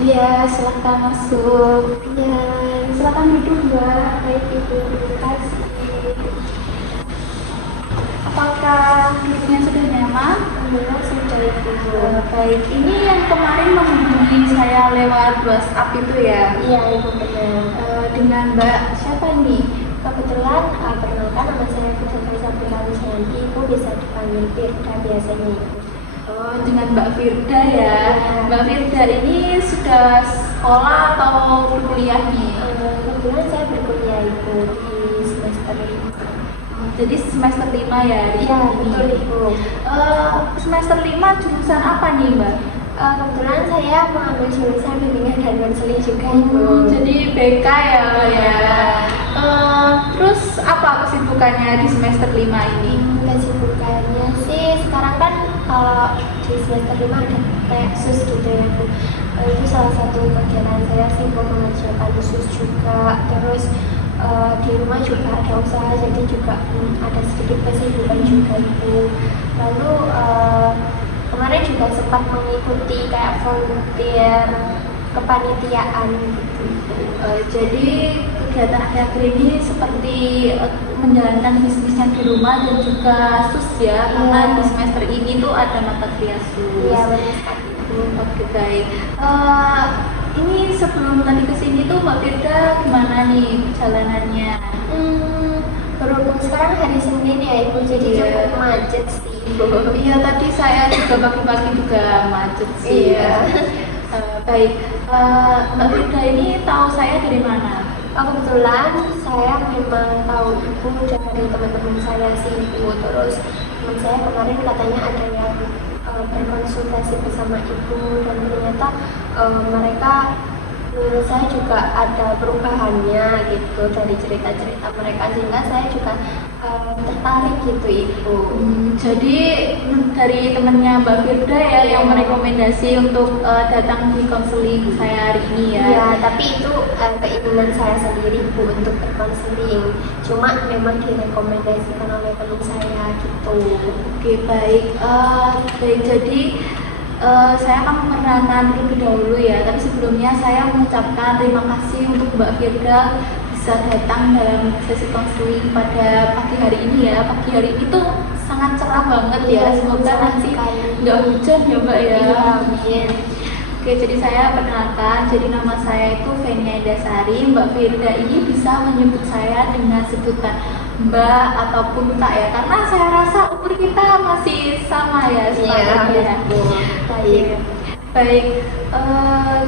Iya, silakan masuk. Ya, Silakan duduk, Mbak. Baik, Ibu. Terima kasih. Apakah duduknya sudah nyaman? alhamdulillah sudah Ibu. Baik, ini yang kemarin menghubungi saya lewat WhatsApp itu ya. Iya Ibu benar. Dengan Mbak siapa ini? Kebetulan perkenalkan nama saya Firda Sabrina Wisyanti. Ibu bisa dipanggil Firda biasanya Ibu. Oh, dengan Mbak Firda ya. Iya. Mbak Firda ini sudah sekolah atau kuliah nih? Kebetulan saya berkuliah Ibu di semester 5. Jadi semester 5 ya? Iya betul Ibu. Semester 5 jurusan apa nih Mbak? Kebetulan saya mengambil jurusan bimbingan dan konseling juga Ibu. Jadi BK ya Mbak ya? Terus apa kesibukannya di semester 5 ini? Kesibukannya sih sekarang kan kalau di semester 5 ada kayak sus gitu ya Bu. Itu salah satu kegiatan saya sih Bu, mengerjakan sus juga. Terus di rumah juga ada usaha, jadi juga ada sedikit kesibukan juga Ibu. Lalu kemarin juga sempat mengikuti kayak volunteer kepanitiaan gitu. Jadi kegiatan akhir-akhir ini seperti menjalankan bisnisnya di rumah dan juga sus ya, karena di semester ini tuh ada mata kuliah sus. Iya benar sekali Ibu. Oke baik. Ini sebelum tadi kesini tuh Mbak Firda gimana nih perjalanannya? Berhubung sekarang hari Senin ya Ibu, jadi Iya. cukup macet sih Ibu. Iya tadi saya juga pagi-pagi juga macet sih. Iya. Baik. Mbak Firda ini tahu saya dari mana? Kebetulan saya memang tahu Ibu dari teman-teman saya sih Ibu. Terus teman saya kemarin katanya ada yang berkonsultasi bersama Ibu, dan ternyata mereka menurut saya juga ada perubahannya gitu dari cerita-cerita mereka, sehingga saya juga tertarik gitu Ibu. Jadi dari temannya Mbak Firda ya yang merekomendasi untuk datang di konseling saya hari ini ya. Ya, tapi itu keinginan saya sendiri Bu untuk berkonseling. Cuma memang direkomendasikan oleh teman saya gitu. Oke baik. Baik jadi saya akan memperkenalkan terlebih dahulu ya. Tapi sebelumnya saya mengucapkan terima kasih untuk Mbak Firda bisa datang dalam sesi konseling pada pagi hari ini ya. Pagi hari ini tuh sangat cerah banget ya. Semoga nanti nggak hujan ya Mbak ya. Iya, amin. Oke, jadi saya perkenalkan, jadi nama saya itu Fenia Indasari. Mbak Firda ini bisa menyebut saya dengan sebutan Mbak ataupun Kak ya, karena saya rasa umur kita masih sama ya sebenarnya. Iya, baik. Baik,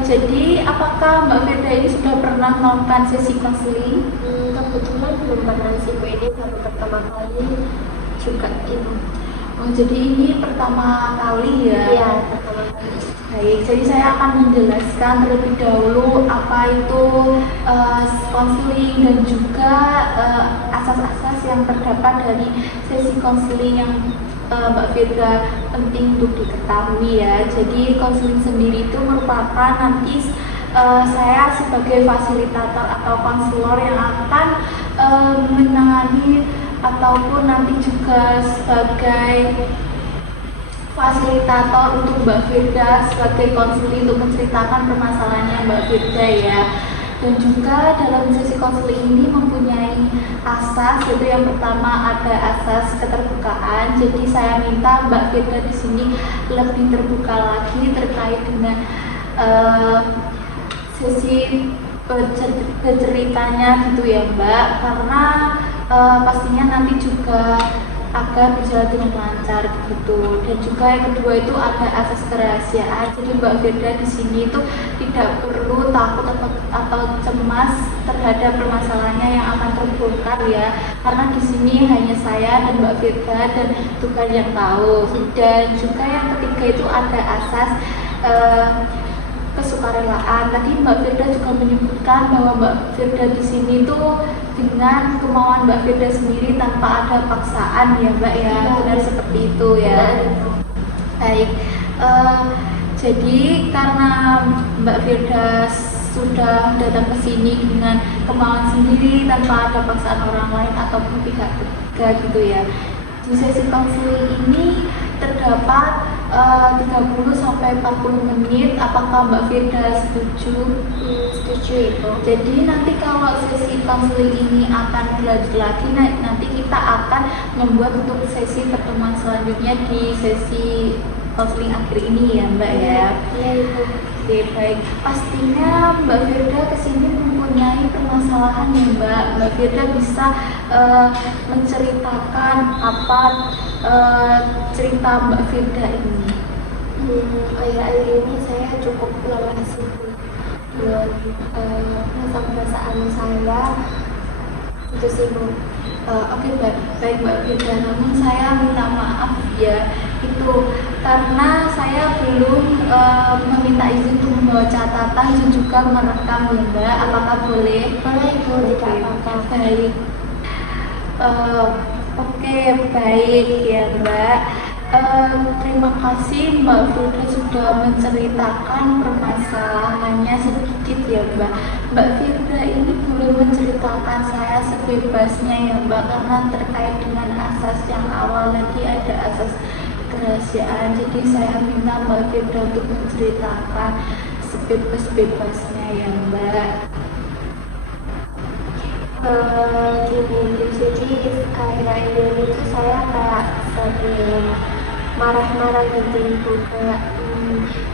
jadi apakah Mbak Firda ini sudah pernah melakukan sesi konseling? Kebetulan belum pernah sih Bu, ini baru pertama kali juga Ibu. Oh, jadi ini pertama kali ya? Iya, pertama kali. Baik, jadi saya akan menjelaskan terlebih dahulu apa itu konseling dan juga asas-asas yang terdapat dari sesi konseling yang Mbak Firda penting untuk diketahui ya. Jadi konseling sendiri itu merupakan nanti saya sebagai fasilitator atau konselor yang akan menangani ataupun nanti juga sebagai fasilitator untuk Mbak Firda sebagai konseling untuk menceritakan permasalahannya Mbak Firda ya. Dan juga dalam sesi konseling ini mempunyai asas, yaitu yang pertama ada asas keterbukaan. Jadi saya minta Mbak Firda di sini lebih terbuka lagi terkait dengan sesi berceritanya gitu ya Mbak, karena pastinya nanti juga agar berjalan dengan lancar gitu. Dan juga yang kedua itu ada asas kerahasiaan. Jadi Mbak Firda di sini itu tidak perlu takut atau cemas terhadap permasalahannya yang akan terbongkar ya, karena di sini hanya saya dan Mbak Firda dan Tuhan yang tahu. Dan juga yang ketiga itu ada asas kesukarelaan. Tadi Mbak Firda juga menyebutkan bahwa Mbak Firda di sini tuh dengan kemauan Mbak Firda sendiri tanpa ada paksaan ya Mbak ya, benar seperti itu ya. Baik, jadi karena Mbak Firda sudah datang ke sini dengan kemauan sendiri tanpa ada paksaan orang lain ataupun pihak ketiga gitu ya. Di sesi konseling ini terdapat 30 sampai 40 menit. Apakah Mbak Firda setuju? Setuju itu. Jadi nanti kalau sesi konseling ini akan berlanjut lagi, nanti kita akan membuat untuk sesi pertemuan selanjutnya di sesi konseling akhir ini ya Mbak ya. Iya itu. Oke baik, pastinya Mbak Firda kesini mempunyai permasalahan ya Mbak. Mbak Firda bisa menceritakan apa cerita Mbak Firda ini. Akhir-akhir ini saya cukup lelah sih dengan perasaan saya itu sih Bu. Oke baik Mbak Firda, namun saya minta maaf ya itu karena saya belum meminta izin untuk membawa catatan dan juga merekam ya Mbak. Apakah boleh? Boleh Ibu, tidak apa-apa. Baik. Oke baik ya Mbak. Terima kasih Mbak Firda sudah menceritakan permasalahannya sedikit ya Mbak. Mbak Firda ini boleh menceritakan saya sebebasnya ya Mbak, karena terkait dengan asas yang awal lagi ada asas kerahasiaan. Jadi saya minta Mbak Firda untuk menceritakan sebebas-bebasnya ya Mbak. Gini, jadi akhir-akhir ini tuh saya kayak sering marah-marah gitu Ibu, kayak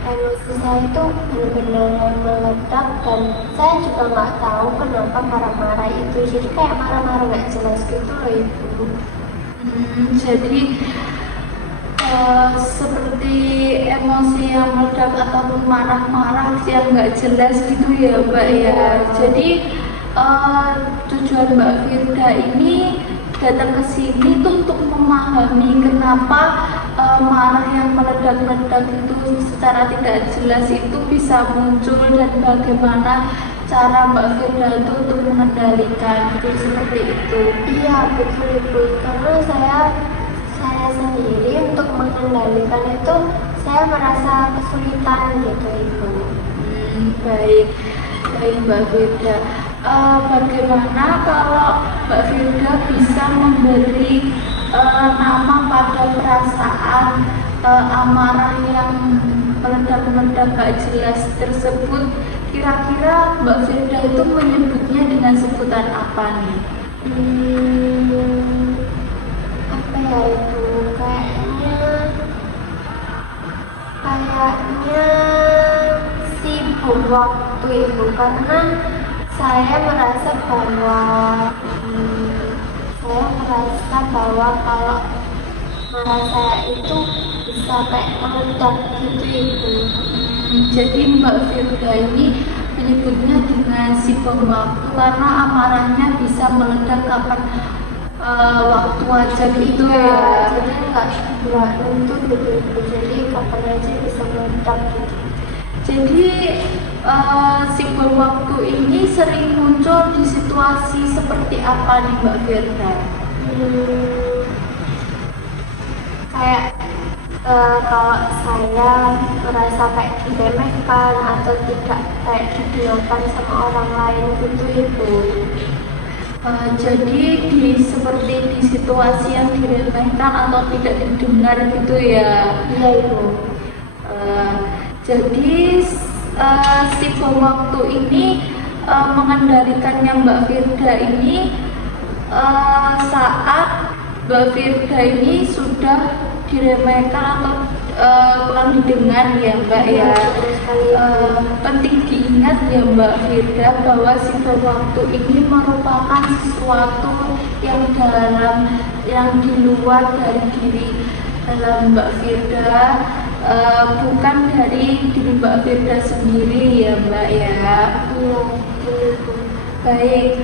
emosi saya itu benar-benar meledak dan saya juga nggak tahu kenapa marah-marah itu, jadi kayak marah-marah nggak jelas gitu loh Ibu. Jadi seperti emosi yang meledak ataupun marah-marah yang nggak jelas gitu ya Mbak ya. Jadi tujuan Mbak Firda ini datang ke sini tuh untuk memahami kenapa marah yang meledak-ledak itu secara tidak jelas itu bisa muncul dan bagaimana cara Mbak Firda itu untuk mengendalikan itu seperti itu. Iya betul Ibu, karena saya sendiri untuk mengendalikan itu saya merasa kesulitan gitu Ibu. Baik Mbak Firda. Bagaimana kalau Mbak Firda bisa memberi nama pada perasaan amarah yang meledak-meledak gak jelas tersebut? Kira-kira Mbak Firda itu menyebutnya dengan sebutan apa nih? Apa ya Ibu? Kayaknya sibuk waktu Ibu, karena saya merasa bahwa kalau marah saya itu bisa kayak meledak gitu Ibu. Jadi Mbak Firda ini menyebutnya dengan si bom waktu karena amarahnya bisa meledak kapan waktu aja gitu ya. Jadi nggak tentu gitu Ibu. Jadi kapan aja bisa meledak gitu. Jadi si bom waktu ini sering muncul di situasi seperti apa nih Mbak Firda? Kayak kalau saya merasa kayak diremehkan atau tidak kayak dihilangkan sama orang lain gitu Ibu. Jadi seperti di situasi yang diremehkan atau tidak didengar gitu ya? Iya Ibu. Jadi si bom waktu ini mengendalikannya Mbak Firda ini saat Mbak Firda ini sudah diremehkan atau kurang didengar ya Mbak ya. Penting diingat ya Mbak Firda bahwa si bom waktu ini merupakan sesuatu yang dalam, yang di luar dari diri dalam Mbak Firda, bukan dari diri Mbak Firda sendiri ya Mbak ya. Iya. Baik,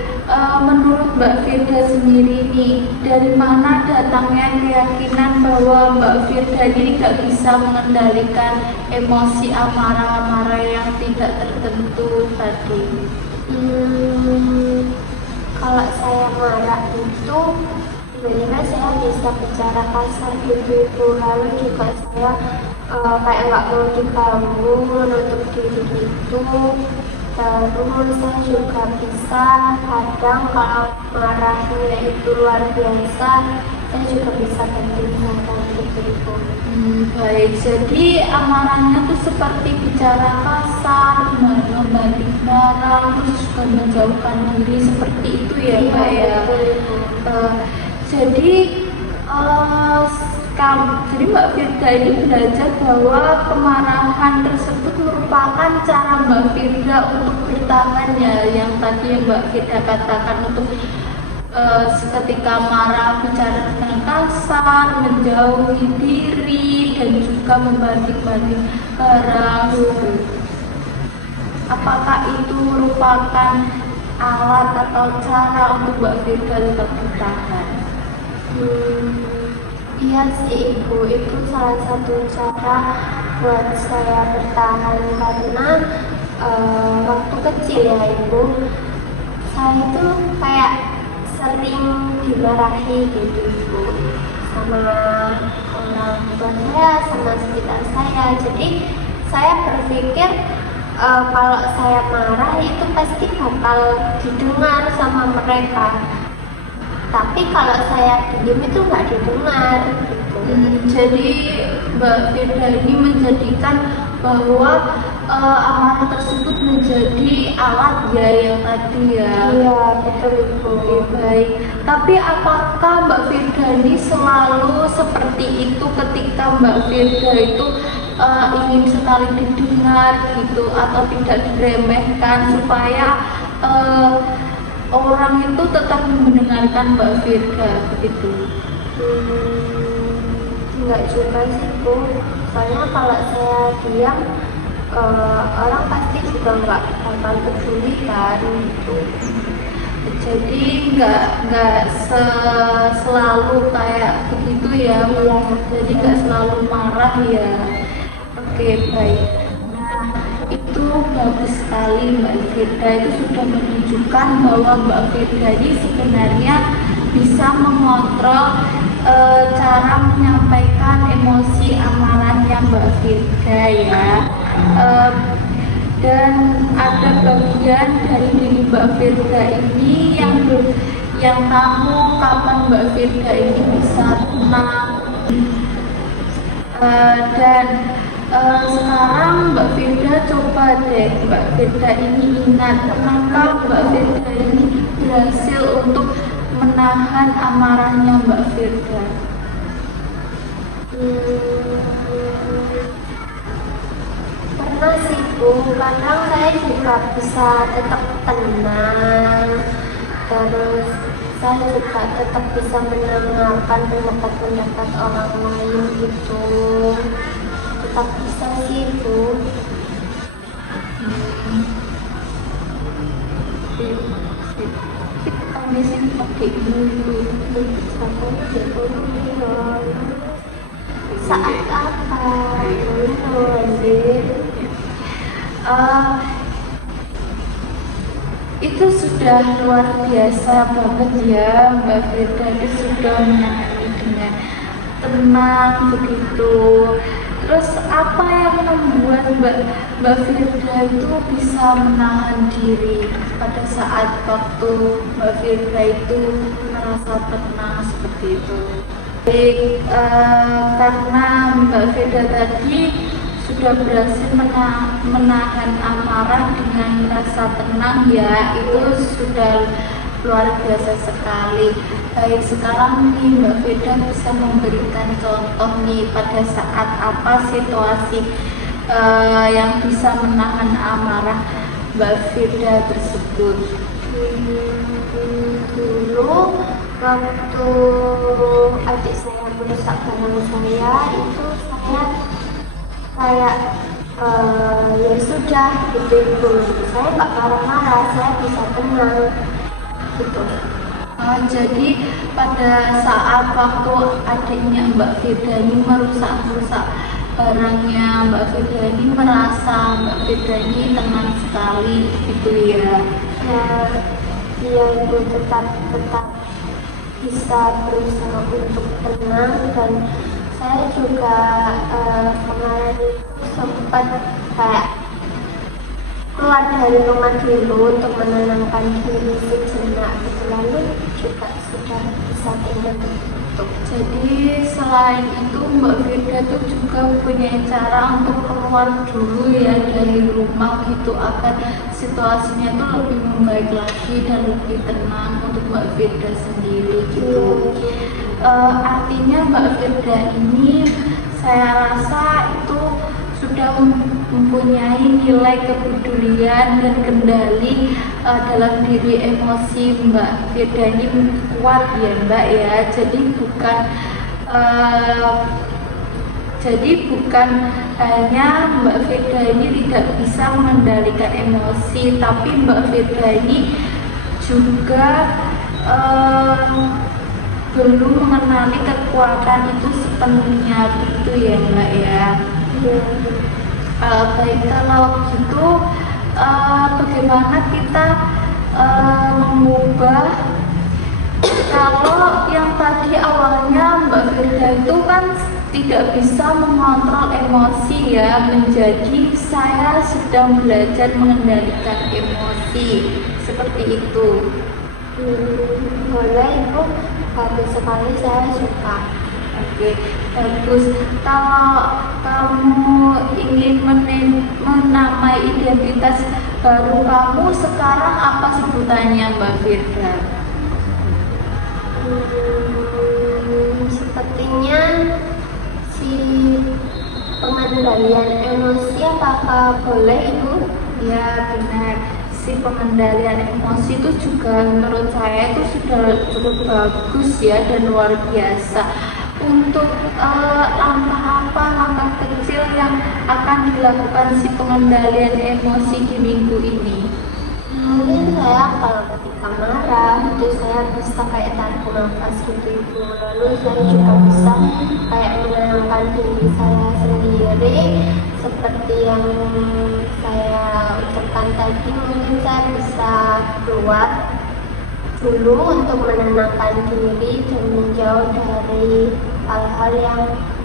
menurut Mbak Firda sendiri nih, dari mana datangnya keyakinan bahwa Mbak Firda ini gak bisa mengendalikan emosi amarah-amarah yang tidak tertentu tadi? Kalau saya marah itu tiba-tiba saya bisa bicara kasar gitu, lalu juga saya kayak nggak mau diganggu, menutup diri gitu. Terus saya juga bisa kadang kalau marahnya itu luar biasa, saya juga bisa bantu mereka gitu Ibu. Baik, jadi amarahnya tuh seperti bicara kasar, membanding barang, terus juga menjauhkan diri seperti itu ya Mbak ya. Betul, Ibu. Jadi jadi Mbak Firda ini belajar bahwa kemarahan tersebut merupakan cara Mbak Firda untuk bertahan ya, yang tadi Mbak Firda katakan untuk ketika marah bicara dengan kasar, menjauhi diri, dan juga membanding-banding barang. Apakah itu merupakan alat atau cara untuk Mbak Firda tetap bertahan? Iya sih Ibu, itu salah satu cara buat saya bertahan karena waktu kecil ya Ibu, saya tuh kayak sering dimarahi gitu Ibu sama orang tua saya, sama sekitar saya. Jadi saya berpikir kalau saya marah itu pasti bakal didengar sama mereka. Tapi kalau saya diam itu nggak didengar gitu. Jadi Mbak Firda ini menjadikan bahwa amarah tersebut menjadi alat ya yang tadi ya. Iya betul Ibu. Baik. Tapi apakah Mbak Firda ini selalu seperti itu ketika Mbak Firda itu ingin sekali didengar gitu atau tidak diremehkan supaya orang itu tetap mendengarkan Mbak Firda begitu? Enggak juga sih Bu, soalnya kalau saya diam orang pasti juga nggak bakal peduli kan gitu. Jadi nggak selalu kayak begitu ya, jadi nggak selalu marah ya. Oke, baik. Itu bagus sekali Mbak Firda, itu sudah menunjukkan bahwa Mbak Firda ini sebenarnya bisa mengontrol cara menyampaikan emosi amarahnya Mbak Firda ya. Dan ada bagian dari diri Mbak Firda ini yang tahu kapan Mbak Firda ini bisa tenang. Dan sekarang Mbak Firda coba deh, Mbak Firda ini ingat pernahkah Mbak Firda ini berhasil untuk menahan amarahnya Mbak Firda? Pernah sih Bu, kadang saya juga bisa tetap tenang, terus saya juga tetap bisa mendengarkan pendapat-pendapat orang lain gitu. Tetap bisa sih Bu. Kita di sini pakai dulu Saat apa? Itu sudah luar biasa banget ya Mbak Firda, itu sudah menangani dengan tenang begitu. Terus apa yang membuat Mbak Firda itu bisa menahan diri pada saat waktu Mbak Firda itu merasa tenang seperti itu? Baik, karena Mbak Firda tadi sudah berhasil menahan amarah dengan rasa tenang ya, itu sudah luar biasa sekali. Baik, sekarang nih Mbak Firda bisa memberikan contoh nih pada saat apa situasi yang bisa menahan amarah Mbak Firda tersebut. Dulu waktu adik saya merusak barang saya itu saya kayak ya sudah gitu Ibu, saya nggak marah-marah, saya bisa tenang gitu. Jadi pada saat waktu adiknya Mbak Firda ini merusak barangnya Mbak Firda ini merasa Mbak Firda ini tenang sekali gitu ya. Dia itu tetap bisa berusaha untuk tenang, dan saya juga kemarin sempat kayak keluar keluar dari rumah dulu untuk menenangkan diri sejenak gitu, lalu juga sudah bisa keinget gitu. Jadi selain itu Mbak Firda tuh juga punya cara untuk keluar dulu ya dari rumah gitu agar situasinya tuh lebih membaik lagi dan lebih tenang untuk Mbak Firda sendiri gitu. Artinya Mbak Firda ini saya rasa itu sudah mempunyai nilai kepedulian dan kendali dalam diri emosi Mbak Firda ini kuat ya Mbak ya. Jadi bukan hanya Mbak Firda ini tidak bisa mengendalikan emosi, tapi Mbak Firda ini juga belum mengenali kekuatan itu sepenuhnya gitu ya Mbak ya. Baik, kalau gitu bagaimana kita mengubah, kalau yang tadi awalnya Mbak Firda itu kan tidak bisa mengontrol emosi ya, menjadi saya sedang belajar mengendalikan emosi seperti itu. Boleh Ibu, bagus sekali, saya suka. Oke, bagus. Kalau kamu ingin menamai identitas baru kamu sekarang, apa sebutannya Mbak Firda? Sepertinya si pengendalian emosi, apakah boleh Ibu? Ya benar, si pengendalian emosi itu juga menurut saya itu sudah cukup bagus ya dan luar biasa. Untuk langkah kecil yang akan dilakukan si pengendalian emosi di minggu ini? Mungkin saya kalau ketika marah itu saya bisa kayak tarik nafas gitu Ibu, lalu saya juga bisa kayak menenangkan diri saya sendiri seperti yang saya ucapkan tadi. Mungkin saya bisa keluar dulu untuk menenangkan diri dan menjauh dari hal-hal yang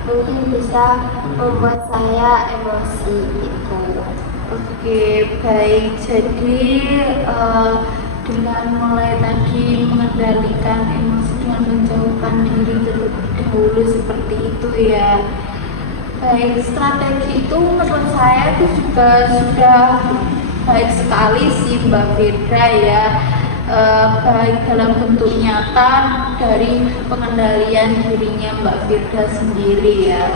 mungkin bisa membuat saya emosi gitu. Oke, baik. Jadi dengan mulai tadi mengendalikan emosi dengan menjauhkan diri terlebih dahulu seperti itu ya. Baik, strategi itu menurut saya itu juga sudah baik sekali sih Mbak Firda ya. Baik dalam bentuk nyata dari pengendalian dirinya Mbak Firda sendiri ya.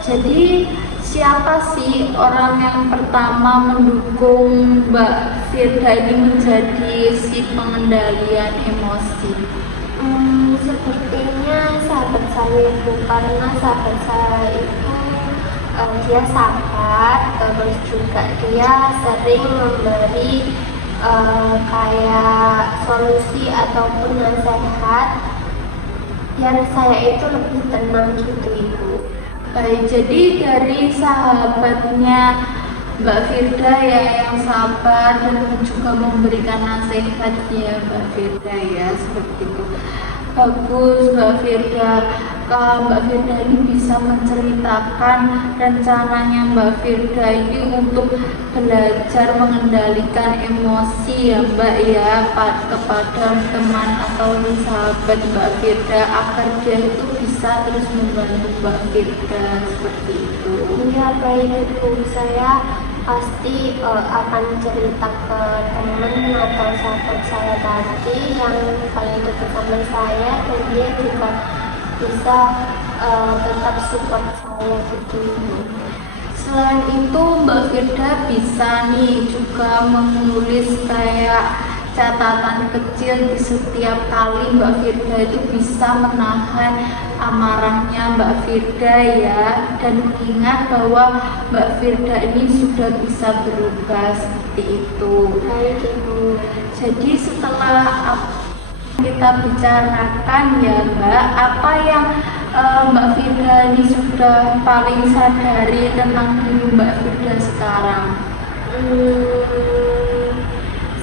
Jadi siapa sih orang yang pertama mendukung Mbak Firda ini menjadi si pengendalian emosi? Sepertinya sahabat saya Ibu, karena sahabat saya itu dia sabar, terus juga dia sering memberi kayak solusi ataupun nasihat biar saya itu lebih tenang gitu Ibu. Baik, jadi dari sahabatnya Mbak Firda ya yang sabar dan juga memberikan nasihatnya Mbak Firda ya, seperti itu. Bagus Mbak Firda. Mbak Firda ini bisa menceritakan rencananya Mbak Firda ini untuk belajar mengendalikan emosi ya Mbak ya kepada teman atau sahabat Mbak Firda agar dia itu bisa terus membantu Mbak Firda seperti itu. Iya baik Ibu, saya pasti akan cerita ke teman atau sahabat saya tadi yang paling dekat sama saya, dan dia juga bisa tetap support saya gitu. Selain itu Mbak Firda bisa nih juga menulis kayak catatan kecil di setiap kali Mbak Firda itu bisa menahan amarahnya Mbak Firda ya, dan mengingat bahwa Mbak Firda ini sudah bisa berubah seperti itu. Baik Ibu. Jadi setelah kita bicarakan ya Mbak, apa yang Mbak Firda ini sudah paling sadari tentang diri Mbak Firda sekarang?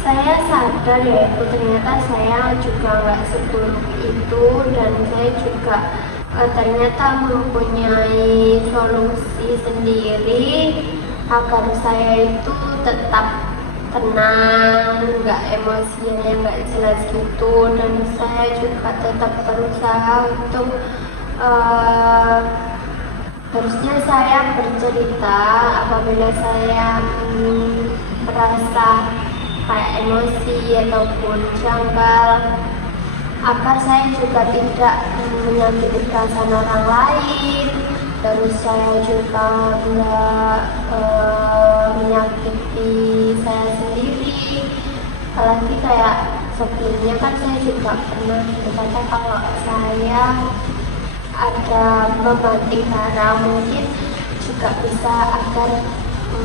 Saya sadar ya Ibu, ternyata saya juga nggak seburuk itu, dan saya juga ternyata mempunyai solusi sendiri agar saya itu tetap tenang, nggak emosinya yang nggak jelas gitu, dan saya juga tetap berusaha untuk harusnya saya bercerita apabila saya merasa kayak emosi ataupun janggal, agar saya juga tidak menyakiti perasaan orang lain. Terus saya juga nggak menyakiti saya sendiri. Apalagi kayak sebelumnya kan saya juga pernah berkata kalau saya ada memantik darah, mungkin juga bisa agar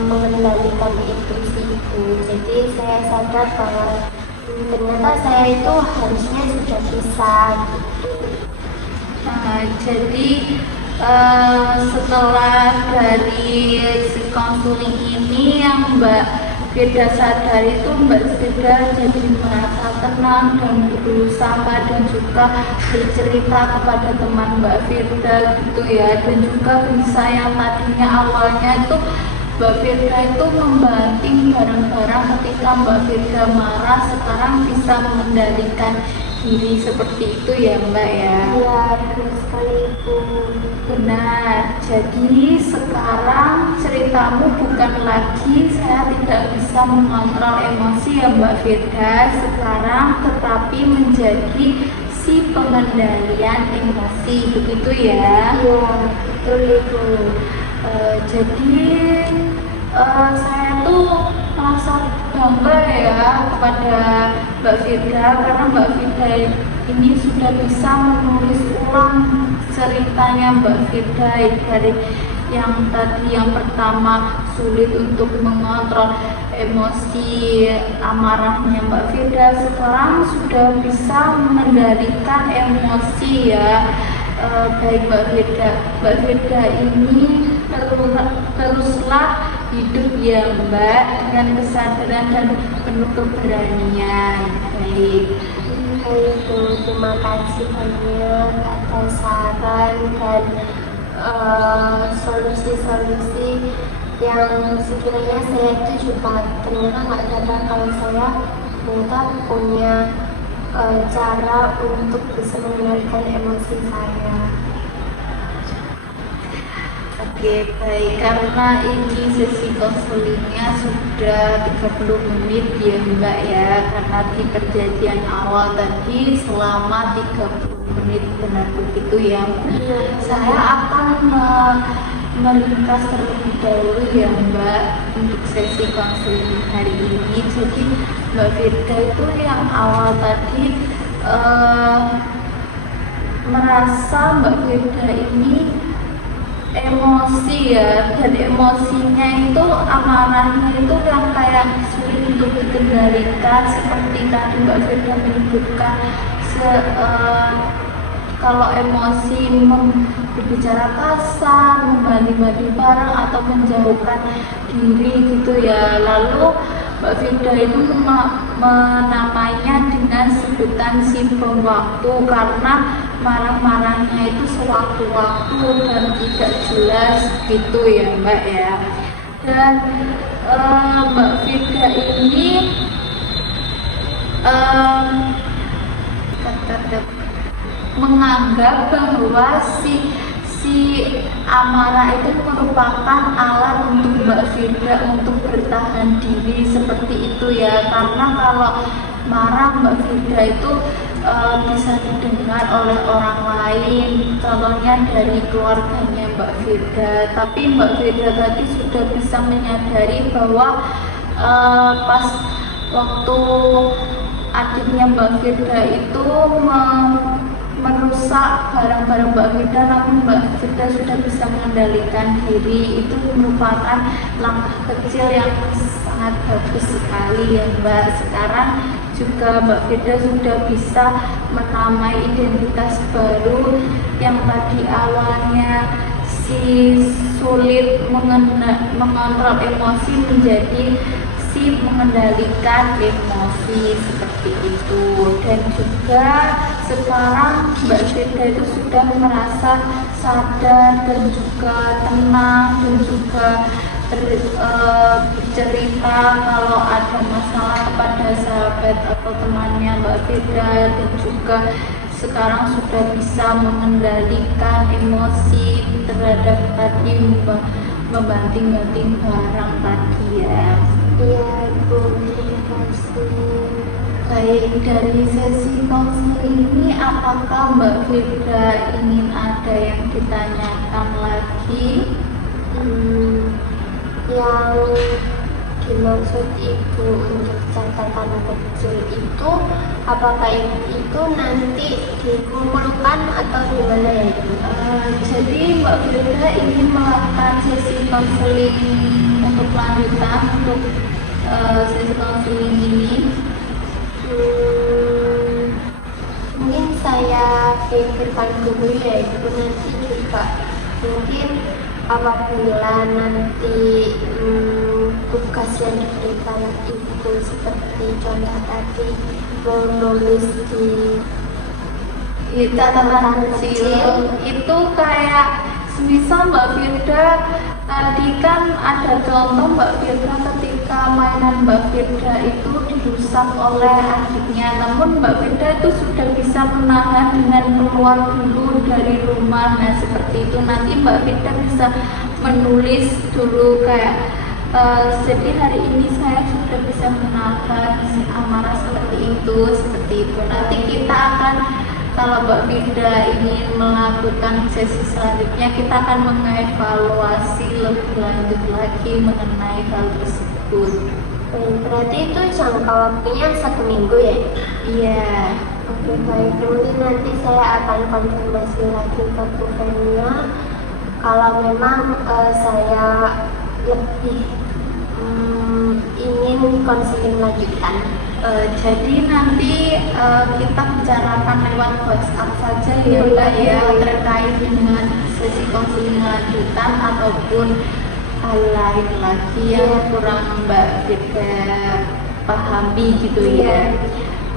mengendalikan intuisi itu. Jadi saya sadar bahwa ternyata saya itu harusnya sudah bisa gitu. Nah, jadi setelah dari si konseling ini yang Mbak Firda sadari itu, Mbak Firda jadi merasa tenang dan berusaha dan juga bercerita kepada teman Mbak Firda gitu ya, dan juga bisa yang tadinya awalnya itu Mbak Firda itu membanting barang-barang ketika Mbak Firda marah, sekarang bisa mengendalikan diri seperti itu ya Mbak ya. Iya, benar sekali Ibu. Benar, jadi sekarang ceritamu bukan lagi saya tidak bisa mengontrol emosi ya Mbak Firda sekarang, tetapi menjadi si pengendalian emosi, begitu ya? Iya, betul Ibu. Jadi saya tuh merasa bangga ya kepada Mbak Firda, karena Mbak Firda ini sudah bisa menulis ulang ceritanya Mbak Firda dari yang tadi yang pertama sulit untuk mengontrol emosi amarahnya Mbak Firda, sekarang sudah bisa mengendalikan emosi ya. Baik Mbak Firda ini teruslah hidup ya Mbak dengan kesadaran dan penuh keberanian. Baik. Ibu, terima kasih banyak atas saran dan solusi-solusi yang sekiranya saya itu juga ternyata nggak sadar kalau saya ternyata punya cara untuk bisa mengendalikan emosi saya. Oke, baik, karena ini sesi konselingnya sudah 30 menit ya Mbak ya, karena di perjanjian awal tadi selama 30 menit, benar begitu ya. Saya akan meringkas terlebih dahulu ya Mbak untuk sesi konseling hari ini. Jadi Mbak Firda itu yang awal tadi merasa Mbak Firda ini emosi ya, dan emosinya itu amarahnya itu yang kayak sulit untuk dikendalikan, seperti tadi Mbak Firda menyebutkan kalau emosi berbicara kasar, membanding-banding barang atau menjauhkan diri gitu ya. Lalu Mbak Firda itu menamainya dengan sebutan si waktu, karena marah-marahnya itu sewaktu-waktu dan tidak jelas gitu ya Mbak ya. Dan Mbak Firda ini menganggap bahwa si amarah itu merupakan alat untuk Mbak Firda untuk bertahan diri seperti itu ya, karena kalau marah Mbak Firda itu bisa didengar oleh orang lain, contohnya dari keluarganya Mbak Firda. Tapi Mbak Firda tadi sudah bisa menyadari bahwa pas waktu adiknya Mbak Firda itu merusak barang-barang Mbak Firda, namun Mbak Firda sudah bisa mengendalikan diri. Itu merupakan langkah kecil yang sangat bagus sekali ya Mbak. Sekarang juga Mbak Firda sudah bisa menamai identitas baru yang tadi awalnya si sulit mengontrol emosi menjadi si mengendalikan emosi seperti itu. Dan juga sekarang Mbak Firda itu sudah merasa sadar dan juga tenang dan juga bercerita kalau ada masalah pada sahabat atau temannya Mbak Firda, dan juga sekarang sudah bisa mengendalikan emosi terhadap tadi membanting-banting barang tadi ya. Iya Bu, terima kasih. Baik, dari sesi konseling ini apakah Mbak Firda ingin ada yang ditanyakan lagi? Yang dimaksud Ibu untuk catatan kecil itu, apakah itu nanti dikumpulkan atau gimana ya Ibu? Jadi Mbak Firda ingin melakukan sesi konseling untuk lanjutan untuk sesi konseling ini. Mungkin saya pikirkan dulu ya Ibu, nanti juga mungkin apabila nanti tugas yang diberikan Ibu seperti contoh tadi menulis di Catatan kecil itu kayak semisal Mbak Firda tadi kan ada contoh Mbak Firda ketika mainan Mbak Firda itu dirusak oleh adiknya, namun Mbak Firda itu sudah bisa menahan dengan keluar dulu dari rumah. Nah seperti itu nanti Mbak Firda bisa menulis dulu kayak jadi hari ini saya sudah bisa menahan amarah seperti itu. Nanti kita akan, kalau Mbak Firda ingin melakukan sesi selanjutnya, kita akan mengevaluasi lebih lanjut lagi mengenai hal tersebut. Berarti itu jangka waktunya 1 minggu ya? Iya. Oke baik, mungkin nanti saya akan konfirmasi lagi ke Bu Fenia kalau memang saya lebih ingin konseling lanjutan. Jadi nanti kita bicarakan lewat WhatsApp saja ya Mbak ya, terkait dengan sesi konseling lanjutan ataupun hal lain lagi yang kurang Mbak Firda pahami gitu ya.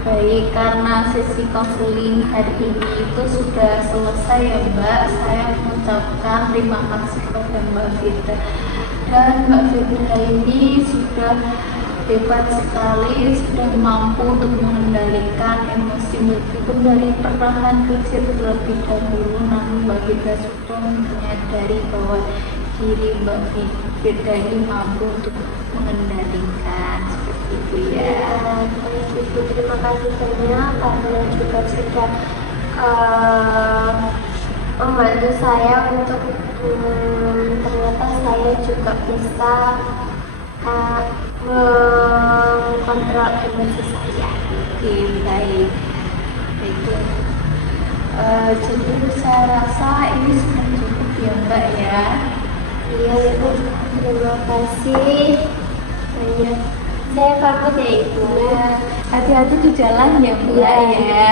Baik, karena sesi konseling hari ini itu sudah selesai ya Mbak, saya mengucapkan terima kasih kepada Mbak Firda. Dan Mbak Firda ini sudah hebat sekali, sudah mampu untuk mengendalikan emosi meskipun dari perlahan kecil terlebih dahulu, namun Mbak Firda sudah menyadari bahwa diri Mbak Firda ini mampu untuk mengendalikan seperti itu ya. Ibu terima kasih banyak karena juga sudah membantu saya untuk ternyata saya juga bisa mengontrol emosi saya. Oke, baik. Baiklah. Jadi saya rasa ini sudah cukup ya Mbak ya. Iya Ibu, terima kasih banyak. Saya pamit ya Ibu. Hati-hati di jalan ya Mbak ya.